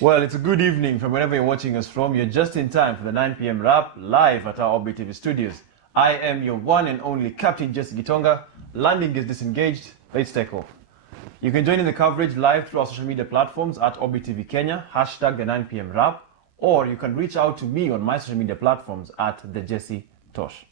Well, it's a good evening from wherever you're watching us from. You're just in time for the 9 p.m. wrap live at our Orbit TV studios. I am your one and only Captain Jesse Gitonga. Landing is disengaged. Let's take off. You can join in the coverage live through our social media platforms at Orbit TV Kenya, hashtag the 9 p.m. wrap, or you can reach out to me on my social media platforms at the Jesse Tosh.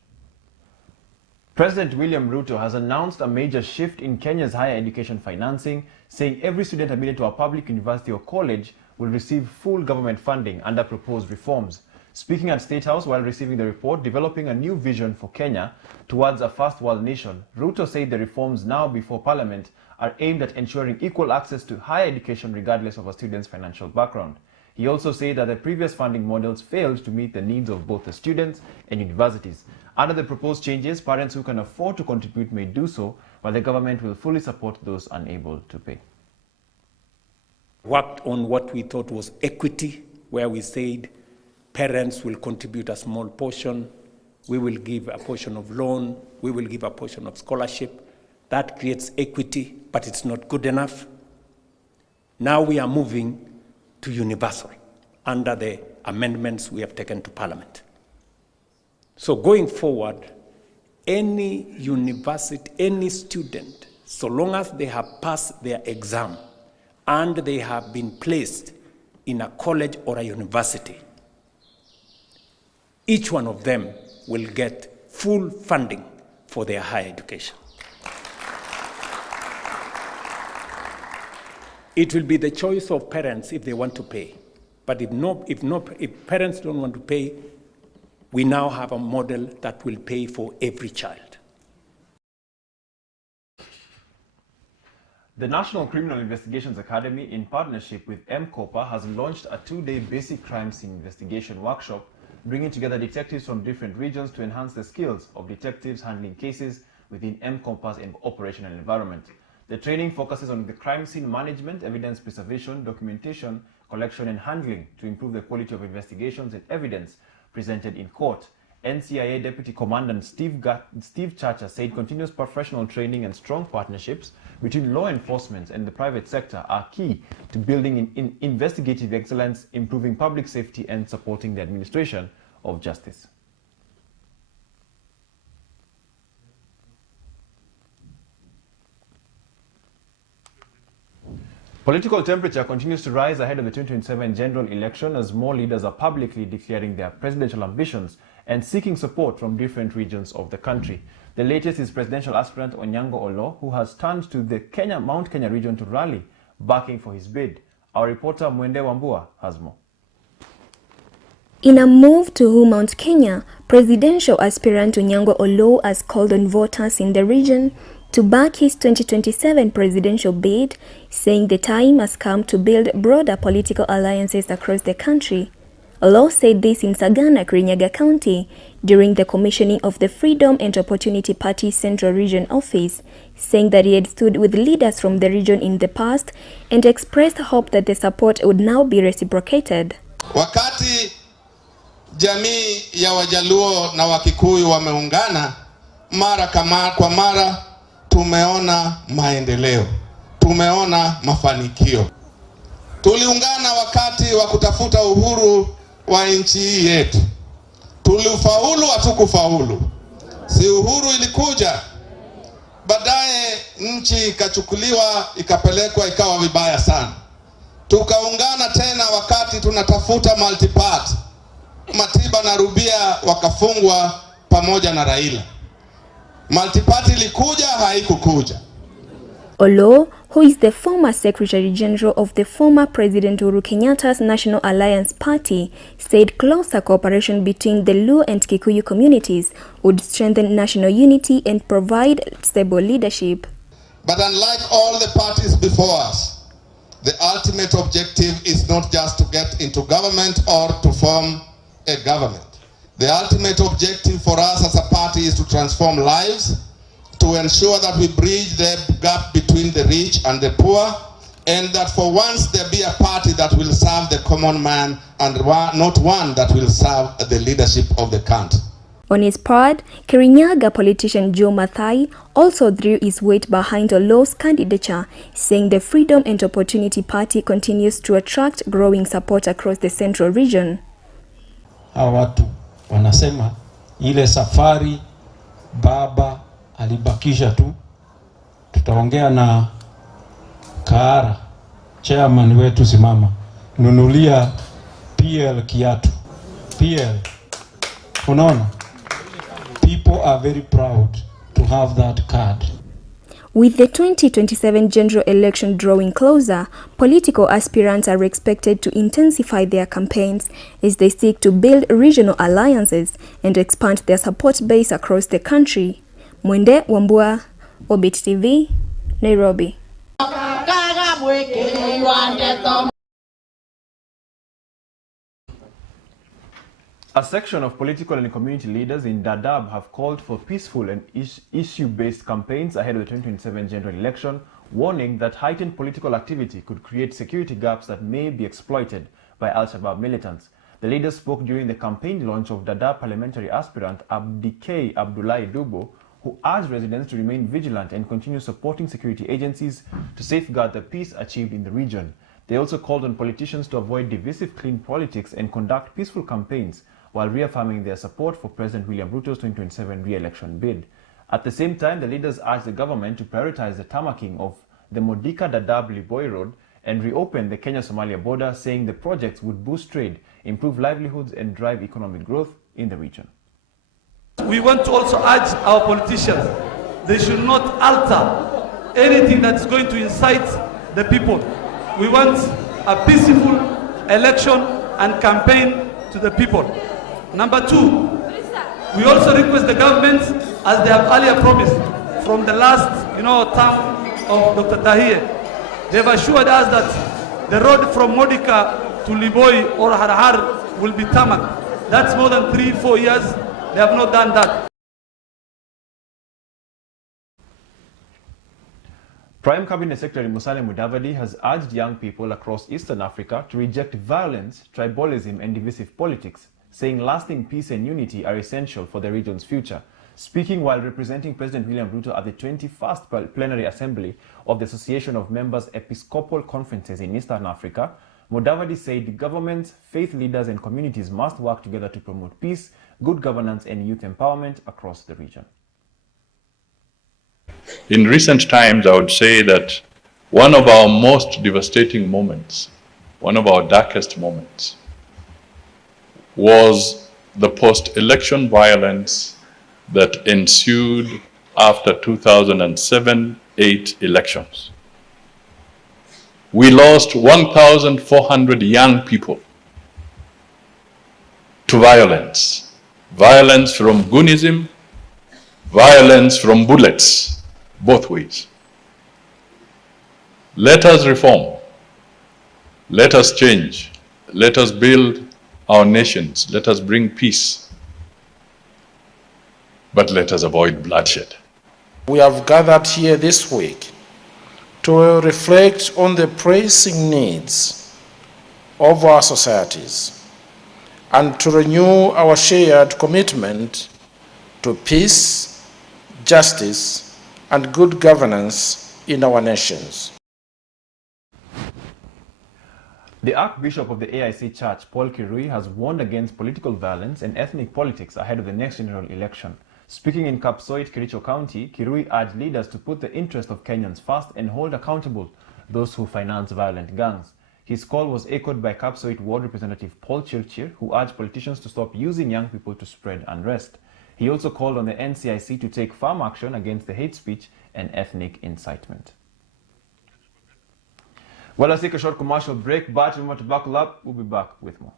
President William Ruto has announced a major shift in Kenya's higher education financing, saying every student admitted to a public university or college will receive full government funding under proposed reforms. Speaking at State House while receiving the report, Developing a New Vision for Kenya Towards a First World Nation, Ruto said the reforms now before Parliament are aimed at ensuring equal access to higher education regardless of a student's financial background. He also said that the previous funding models failed to meet the needs of both the students and universities. Under the proposed changes, parents who can afford to contribute may do so, while the government will fully support those unable to pay. Worked on what we thought was equity, where we said parents will contribute a small portion, we will give a portion of loan, we will give a portion of scholarship. That creates equity, but it's not good enough. Now we are moving to universal under the amendments we have taken to Parliament. So going forward, any university, any student, so long as they have passed their exam and they have been placed in a college or a university, each one of them will get full funding for their higher education. It will be the choice of parents if they want to pay. But if parents don't want to pay, we now have a model that will pay for every child. The National Criminal Investigations Academy, in partnership with MCOPA, has launched a 2-day basic crime scene investigation workshop, bringing together detectives from different regions to enhance the skills of detectives handling cases within MCOPA's operational environment. The training focuses on the crime scene management, evidence preservation, documentation, collection and handling to improve the quality of investigations and evidence presented in court. NCIA Deputy Commandant Steve Chacha said continuous professional training and strong partnerships between law enforcement and the private sector are key to building in investigative excellence, improving public safety and supporting the administration of justice. Political temperature continues to rise ahead of the 2027 general election as more leaders are publicly declaring their presidential ambitions and seeking support from different regions of the country. The latest is presidential aspirant Onyango Olo, who has turned to the Mount Kenya region to rally, backing for his bid. Our reporter Mwende Wambua has more. In a move to woo Mount Kenya, presidential aspirant Onyango Olo has called on voters in the region to back his 2027 presidential bid, saying the time has come to build broader political alliances across the country. Olo said this in Sagana, Kirinyaga County, during the commissioning of the Freedom and Opportunity Party Central Region office, saying that he had stood with leaders from the region in the past and expressed hope that the support would now be reciprocated. Wakati jamii ya Wajaluo na Wakikuyu wameungana, mara kwa mara tumeona maendeleo, tumeona mafanikio. Tuliungana wakati wa kutafuta uhuru wa nchi hii yetu. Tulifaulu hatukufaulu. Si uhuru ilikuja, baadaye nchi ikachukuliwa ikapelekwa ikawa vibaya sana. Tukaungana tena wakati tunatafuta multiparty. Matiba na Rubia wakafungwa pamoja na Raila. Multiparty ilikuja, haikukuja. Olo, who is the former Secretary General of the former President Uhuru Kenyatta's National Alliance Party, said closer cooperation between the Luo and Kikuyu communities would strengthen national unity and provide stable leadership. But unlike all the parties before us, the ultimate objective is not just to get into government or to form a government. The ultimate objective for us as a party is to transform lives, to ensure that we bridge the gap between the rich and the poor, and that for once there be a party that will serve the common man and not one that will serve the leadership of the country. On his part, Kirinyaga politician Joe Mathai also threw his weight behind Oloo's candidature, saying the Freedom and Opportunity Party continues to attract growing support across the central region. Hawa watu wanasema ile safari baba alibakisha tu. Tutaongea na Kaara, chairman wetu, simama nunulia PL kiatu. PL, unaona? People are very proud to have that card. With the 2027 general election drawing closer, political aspirants are expected to intensify their campaigns as they seek to build regional alliances and expand their support base across the country. Mwende Wambua, Orbit TV, Nairobi. A section of political and community leaders in Dadaab have called for peaceful and issue-based campaigns ahead of the 2027 general election, warning that heightened political activity could create security gaps that may be exploited by Al-Shabaab militants. The leaders spoke during the campaign launch of Dadaab parliamentary aspirant Abdike Abdullahi Dubo, who urged residents to remain vigilant and continue supporting security agencies to safeguard the peace achieved in the region. They also called on politicians to avoid divisive clean politics and conduct peaceful campaigns, while reaffirming their support for President William Ruto's 2027 re-election bid. At the same time, the leaders urged the government to prioritize the tarmacking of the Modika Dadaab-Liboi Road and reopen the Kenya-Somalia border, saying the projects would boost trade, improve livelihoods and drive economic growth in the region. We want to also urge our politicians, they should not alter anything that's going to incite the people. We want a peaceful election and campaign to the people. Number two, we also request the government, as they have earlier promised, from the last term of Dr. Tahir, they've assured us that the road from Modika to Liboi or Harhar will be tarmac. That's more than 3-4 years. They have not done that. Prime Cabinet Secretary Musalia Mudavadi has urged young people across Eastern Africa to reject violence, tribalism and divisive politics, saying lasting peace and unity are essential for the region's future. Speaking while representing President William Ruto at the 21st Plenary Assembly of the Association of Members Episcopal Conferences in Eastern Africa, Mudavadi said governments, faith leaders and communities must work together to promote peace, good governance and youth empowerment across the region. In recent times, I would say that one of our most devastating moments, one of our darkest moments, was the post-election violence that ensued after 2007-8 elections. We lost 1,400 young people to violence. Violence from Gunism, violence from bullets, both ways. Let us reform. Let us change. Let us build our nations. Let us bring peace. But let us avoid bloodshed. We have gathered here this week to reflect on the pressing needs of our societies and to renew our shared commitment to peace, justice, and good governance in our nations. The Archbishop of the AIC Church, Paul Kirui, has warned against political violence and ethnic politics ahead of the next general election. Speaking in Kapsoit, Kericho County, Kirui urged leaders to put the interest of Kenyans first and hold accountable those who finance violent gangs. His call was echoed by Kapsoit Ward Representative Paul Chirchir, who urged politicians to stop using young people to spread unrest. He also called on the NCIC to take firm action against the hate speech and ethnic incitement. Well, let's take a short commercial break, but remember to buckle up. We'll be back with more.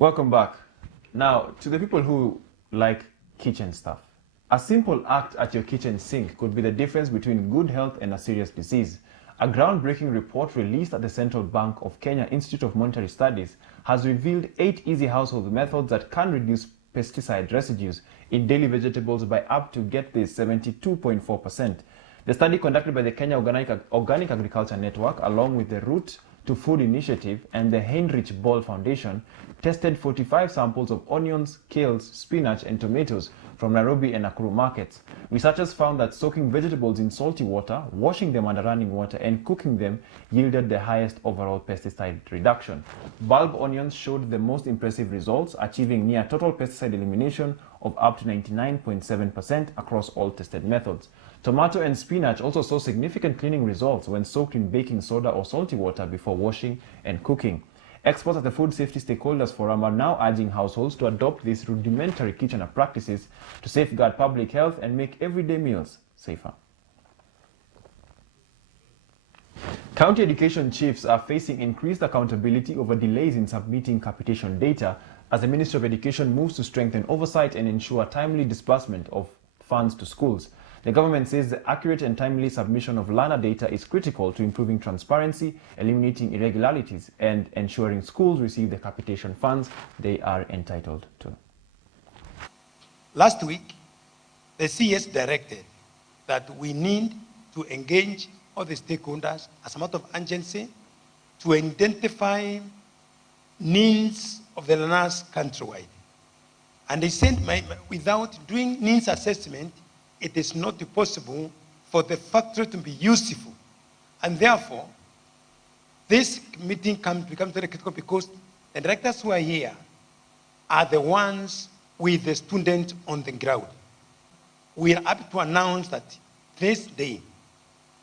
Welcome back. Now, to the people who like kitchen stuff, a simple act at your kitchen sink could be the difference between good health and a serious disease. A groundbreaking report released at the Central Bank of Kenya Institute of Monetary Studies has revealed 8 easy household methods that can reduce pesticide residues in daily vegetables by up to, get this, 72.4%. The study, conducted by the Kenya Organic Agriculture Network along with the Root to Food Initiative and the Heinrich Böll Foundation, tested 45 samples of onions, kales, spinach and tomatoes from Nairobi and Nakuru markets. Researchers found that soaking vegetables in salty water, washing them under running water and cooking them yielded the highest overall pesticide reduction. Bulb onions showed the most impressive results, achieving near total pesticide elimination of up to 99.7% across all tested methods. Tomato and spinach also saw significant cleaning results when soaked in baking soda or salty water before washing and cooking. Experts at the Food Safety Stakeholders Forum are now urging households to adopt these rudimentary kitchen practices to safeguard public health and make everyday meals safer. County education chiefs are facing increased accountability over delays in submitting capitation data as the Ministry of Education moves to strengthen oversight and ensure timely disbursement of funds to schools. The government says the accurate and timely submission of learner data is critical to improving transparency, eliminating irregularities, and ensuring schools receive the capitation funds they are entitled to. Last week, the CS directed that we need to engage all the stakeholders as a matter of urgency to identify needs of the learners countrywide. And they said without doing needs assessment, it is not possible for the factory to be useful. And therefore, this meeting becomes very critical because the directors who are here are the ones with the students on the ground. We are happy to announce that this day,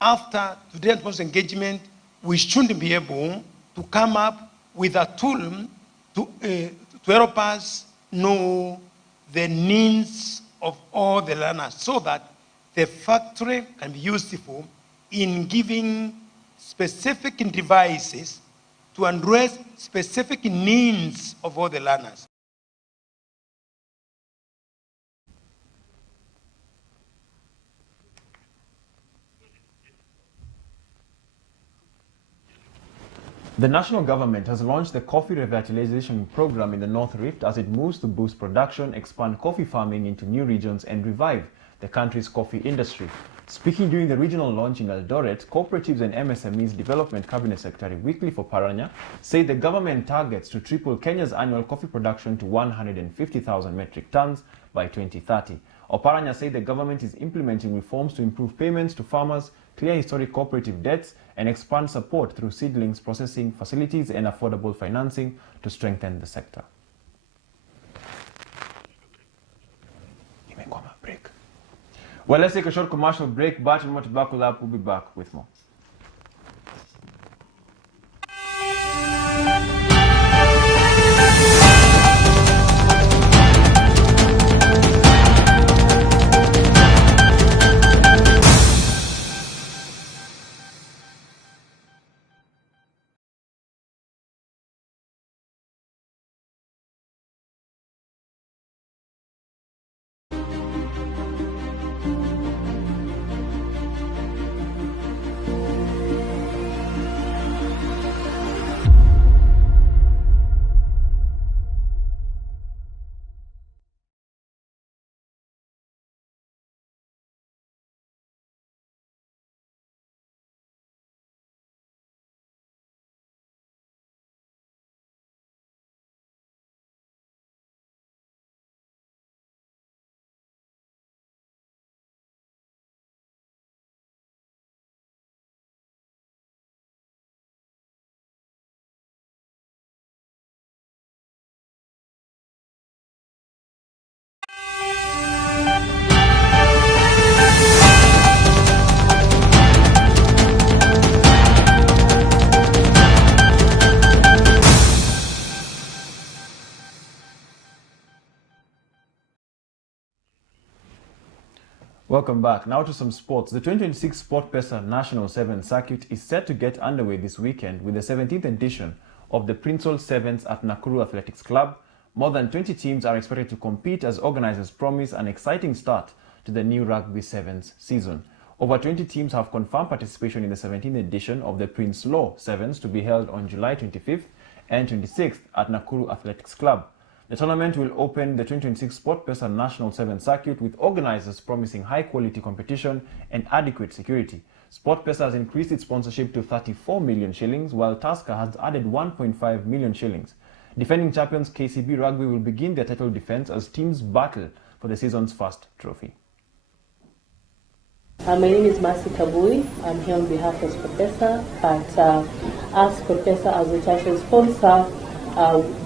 after today's engagement, we should be able to come up with a tool to help us know the needs of all the learners so that the factory can be useful in giving specific devices to address specific needs of all the learners. The national government has launched the Coffee Revitalization Program in the North Rift as it moves to boost production, expand coffee farming into new regions and revive the country's coffee industry. Speaking during the regional launch in Eldoret, Cooperatives and MSMEs Development Cabinet Secretary Wycliffe Oparanya said the government targets to triple Kenya's annual coffee production to 150,000 metric tons by 2030. Oparanya said the government is implementing reforms to improve payments to farmers, clear historic cooperative debts, and expand support through seedlings processing facilities and affordable financing to strengthen the sector. Well, let's take a short commercial break, but we'll be back with more. Welcome back. Now to some sports. The 2026 SportPesa National 7 Circuit is set to get underway this weekend with the 17th edition of the Princeall Sevens at Nakuru Athletics Club. More than 20 teams are expected to compete as organizers promise an exciting start to the new Rugby Sevens season. Over 20 teams have confirmed participation in the 17th edition of the Prince Law Sevens to be held on July 25th and 26th at Nakuru Athletics Club. The tournament will open the 2026 SportPesa National Sevens circuit with organizers promising high-quality competition and adequate security. SportPesa has increased its sponsorship to 34 million shillings, while Tusker has added 1.5 million shillings. Defending champions KCB Rugby will begin their title defense as teams battle for the season's first trophy. My name is Mercy Kabui. I'm here on behalf of SportPesa, but as SportPesa as the title sponsor,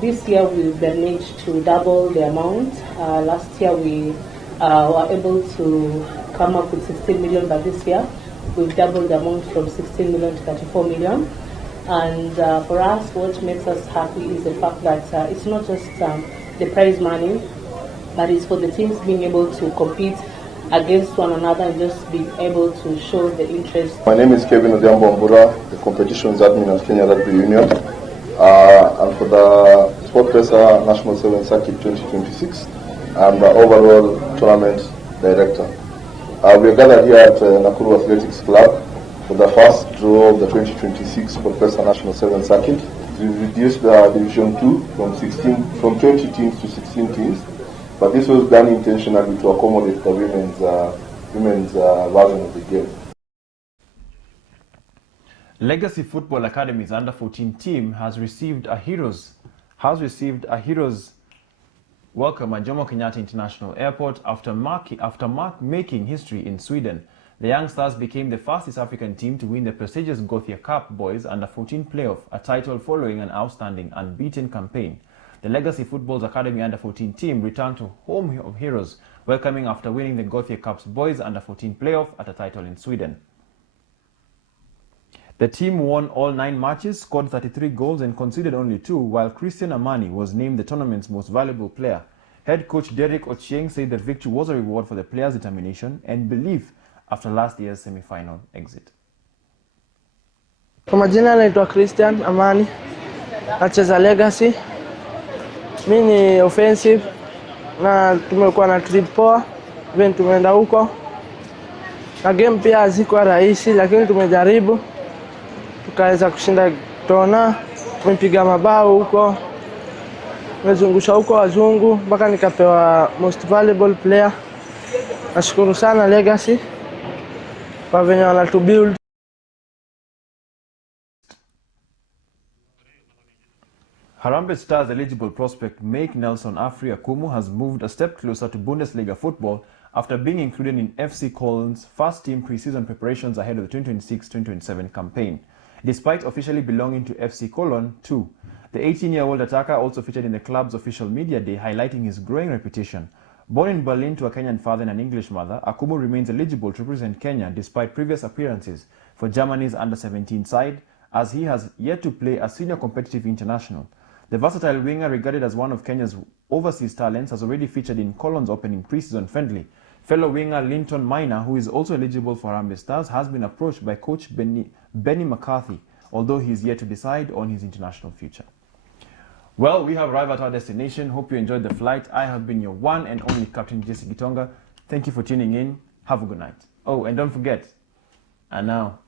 this year we managed to double the amount. Last year we were able to come up with 16 million, but this year we've doubled the amount from 16 million to 34 million. And for us, what makes us happy is the fact that it's not just the prize money, but it's for the teams being able to compete against one another and just being able to show the interest. My name is Kevin Odhiambo Mbura, the competitions admin at Kenya Rugby Union. And for the SportPesa National Sevens Circuit 2026, I'm the overall tournament director. We are gathered here at Nakuru Athletics Club for the first draw of the 2026 SportPesa National Sevens Circuit. We reduced the Division 2 from 20 teams to 16 teams, but this was done intentionally to accommodate the women's version of the game. Legacy Football Academy's under-14 team has received a hero's welcome at Jomo Kenyatta International Airport after making history in Sweden. The Young Stars became the first East African team to win the prestigious Gothia Cup Boys Under-14 playoff, a title following an outstanding unbeaten campaign. The Legacy Football's Academy Under-14 team returned to home of heroes, welcoming after winning the Gothia Cup's Boys Under-14 playoff at a title in Sweden. The team won all 9 matches, scored 33 goals and conceded only 2, while Christian Amani was named the tournament's most valuable player. Head coach Derek Ochieng said the victory was a reward for the players' determination and belief after last year's semi-final exit. Kwa majina naitwa Christian Amani, nacheza Legacy. Mimi ni offensive na tumekuwa na trip poa, vile tumeenda huko. Na game pia hazikuwa rahisi, lakini tumejaribu. Tukaweza kushinda tona, tumepiga mabao huko. Tumezungusha huko wazungu mpaka nikapewa most valuable player. Nashukuru sana Legacy kwa venye wanatubuild. Harambee Stars eligible prospect Make Nelson Afri Akumu has moved a step closer to Bundesliga football after being included in FC Köln's first team pre-season preparations ahead of the 2026-2027 campaign. Despite officially belonging to FC Cologne too, the 18-year-old attacker also featured in the club's official media day, highlighting his growing reputation. Born in Berlin to a Kenyan father and an English mother, Akumu remains eligible to represent Kenya despite previous appearances for Germany's under-17 side, as he has yet to play a senior competitive international. The versatile winger, regarded as one of Kenya's overseas talents, has already featured in Cologne's opening pre-season friendly. Fellow winger Linton Miner, who is also eligible for Harambee Stars, has been approached by coach Benny McCarthy, although he is yet to decide on his international future. Well, we have arrived at our destination. Hope you enjoyed the flight. I have been your one and only Captain Jesse Gitonga. Thank you for tuning in. Have a good night. Oh, and don't forget, and now